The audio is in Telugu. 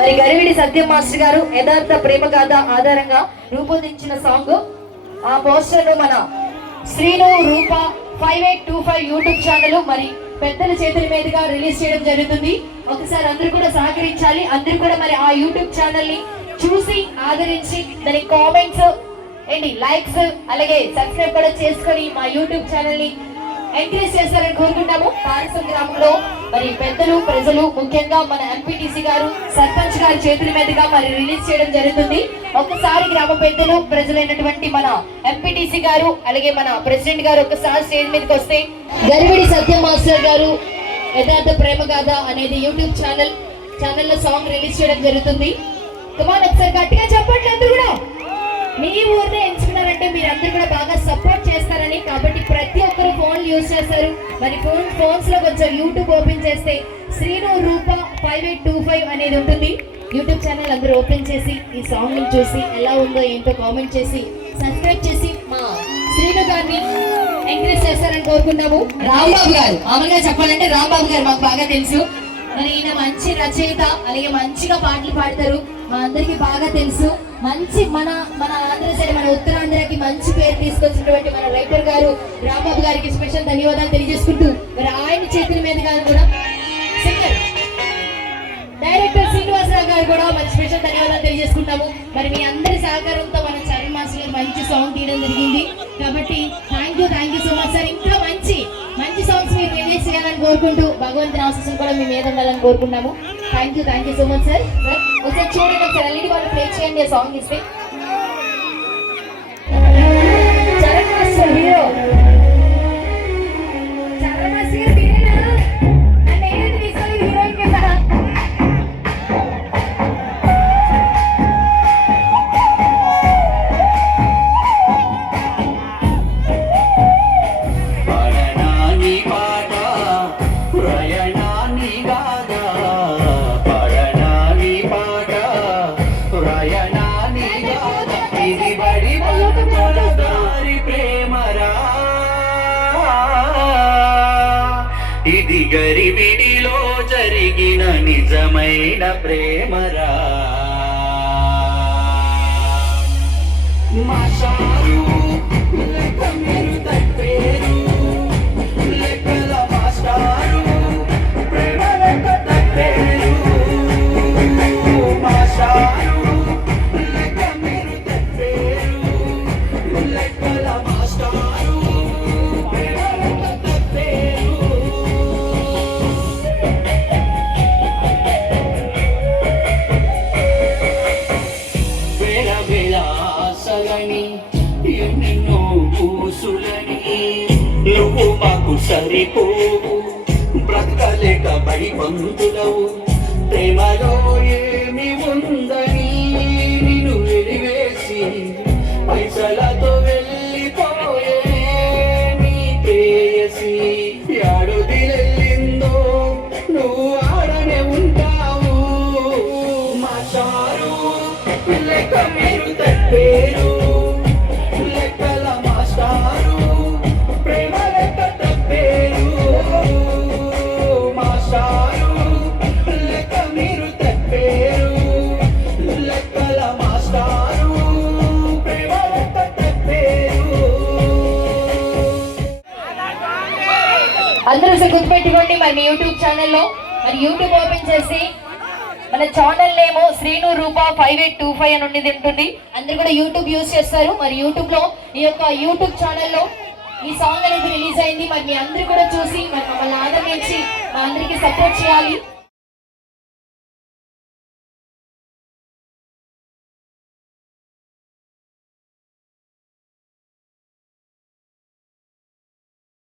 మరి గరివిడి సత్యం మాస్టర్ గారు యథార్థ ప్రేమ గాథ ఆధారంగా రూపొందించిన సాంగ్. ఆ పోస్టర్ మన శ్రీను రూప 5825 యూట్యూబ్ ఛానల్ మరి పెద్దల చేతుల మీదుగా రిలీజ్ చేయడం జరుగుతుంది. ఒకసారి అందరూ కూడా సహకరించాలి. అందరూ కూడా మరి ఆ యూట్యూబ్ ఛానల్ ని చూసి ఆదరించి దాని కామెంట్స్ ఏంటి లైక్స్ అలాగే సబ్స్క్రైబ్ కూడా చేసుకొని మా యూట్యూబ్ ఛానల్ ని ఎంకరేజ్ చేస్తారని కోరుకుంటాము. పారసం గ్రామంలో మరి పెద్దలు ప్రజలు ముఖ్యంగా మన ఎంపీటీసీ గారు సర్పంచ్ గారి చేతుల మీదుగా మరి రిలీజ్ చేయడం జరుగుతుంది. ఒక్కసారి గ్రామ పెద్దలు ప్రజలైనటువంటి మన ఎంపీటీసీ గారు అలాగే మన ప్రెసిడెంట్ గారు ఒక్కసారి స్టేజ్ మీదకి వస్తే గరివిడి సత్యం మాస్టర్ గారు యథార్థ ప్రేమ గాథ అనేది యూట్యూబ్ ఛానల్లో సాంగ్ రిలీజ్ చేయడం జరుగుతుంది. కమాన్ ఒకసారి గట్టిగా చెప్పండి. అందరూ కూడా మీ ఊరినే ఎంచుకున్నారంటే మీరు అందరూ కూడా బాగా సపోర్ట్ చేస్తారని. కాబట్టి ప్రతి ఒక్కరు ఫోన్ యూజ్ చేస్తారు. మరి ఫోన్స్ లో కొంచెం యూట్యూబ్ ఓపెన్ చేస్తే శ్రీను రూప 5825 అనేది ఉంటుంది. యూట్యూబ్ ఛానల్ అందరూ ఓపెన్ చేసి ఈ సాంగ్ ని చూసి ఎలా ఉందో ఏంటో కామెంట్ చేసి సబ్స్క్రైబ్ చేసి మా శ్రీను గారిని ఎంకరేజ్ చేస్తారని కోరుకుంటాము. రాంబాబు గారు మామూలుగా చెప్పాలంటే రాంబాబు గారు మాకు బాగా తెలుసు. మరి ఈయన మంచి రచయిత అలాగే మంచిగా పాటలు పాడతారు. మా అందరికి బాగా తెలుసు. మంచి మన ఆంధ్ర సైడ్ మన ఉత్తరాంధ్రకి మంచి పేరు తీసుకొచ్చినటువంటి మన రైటర్ గారు రాంబాబు గారికి స్పెషల్ ధన్యవాదాలు తెలియజేసుకుంటూ మరి ఆయన చేతుల మీదుగా కూడా సింగర్ డైరెక్టర్ శ్రీనివాసరావు గారు కూడా మన స్పెషల్ ధన్యవాదాలు తెలియజేసుకుంటాము. మరి మీ అందరి సహకారంతో మన చరణ్ మాస్టర్ గారు మంచి సాంగ్ తీయడం జరిగింది. కాబట్టి thank you so much sir. ఇంకా మంచి సాంగ్స్ మీరు రిలీజ్ చేయాలని కోరుకుంటూ భగవంతుని ఆశీస్సులు కూడా మీ మీద ఉండాలని కోరుకుంటున్నాము. Thank you so much sir. ఒకసారి చూడండి, ఒకసారి ఎల్ఈడి వాళ్ళు ప్లే చేయండి ఆ సాంగ్ ఇస్తే. Charan master hero Charan master గారు హీరోనా అంటే ఏంటి తీసుకొని హీరోయిన్ కదా. ఇది గరివిడిలో జరిగిన నిజమైన ప్రేమరా. మాస్టారు లెక్క మీరు తప్పేరు, లెక్కల మాస్టారు ప్రేమ లెక్క తప్పేరు. మాస్టారు లెక్క మీరు తప్పేరు, లెక్కల మాస్టారు ప్రేమ లెక్క తప్పేరు. విలాసలని ఎన్నెన్నో పూసులని నువ్వు మాకు సరిపోవు, బ్రతకలేక బడి బంధులవు. ప్రేమలో ఏమి ఉందని నిన్ను వెలివేసి పైసలతో వెళ్ళిపోయే నీ ప్రేయసి. ఆడుదిలెళ్ళిందో నువ్వు ఆడనే ఉంటావు. మాస్టారు లెక్క మీరు తప్పేరు, లెక్కల మాస్టారు ప్రేమ లెక్క తప్పేరు. మాస్టారు లెక్క మీరు తప్పేరు, లెక్కల మాస్టారు ప్రేమ లెక్క తప్పేరు. అందరూ గుర్తుపెట్టుకోండి. మరి మీ యూట్యూబ్ ఛానల్లో మరి యూట్యూబ్ ఓపెన్ చేసి మన ఛానల్ నేమో శ్రీను రూప 5825 అని ఉండేది ఉంటుంది. అందరూ కూడా యూట్యూబ్ యూజ్ చేస్తారు. మరి యూట్యూబ్ లో ఈ యొక్క యూట్యూబ్ ఛానల్లో ఈ సాంగ్ అనేది రిలీజ్ అయింది. మరి మీ అందరూ కూడా చూసి మరి మమ్మల్ని ఆదరించి మా అందరికి సపోర్ట్ చేయాలి.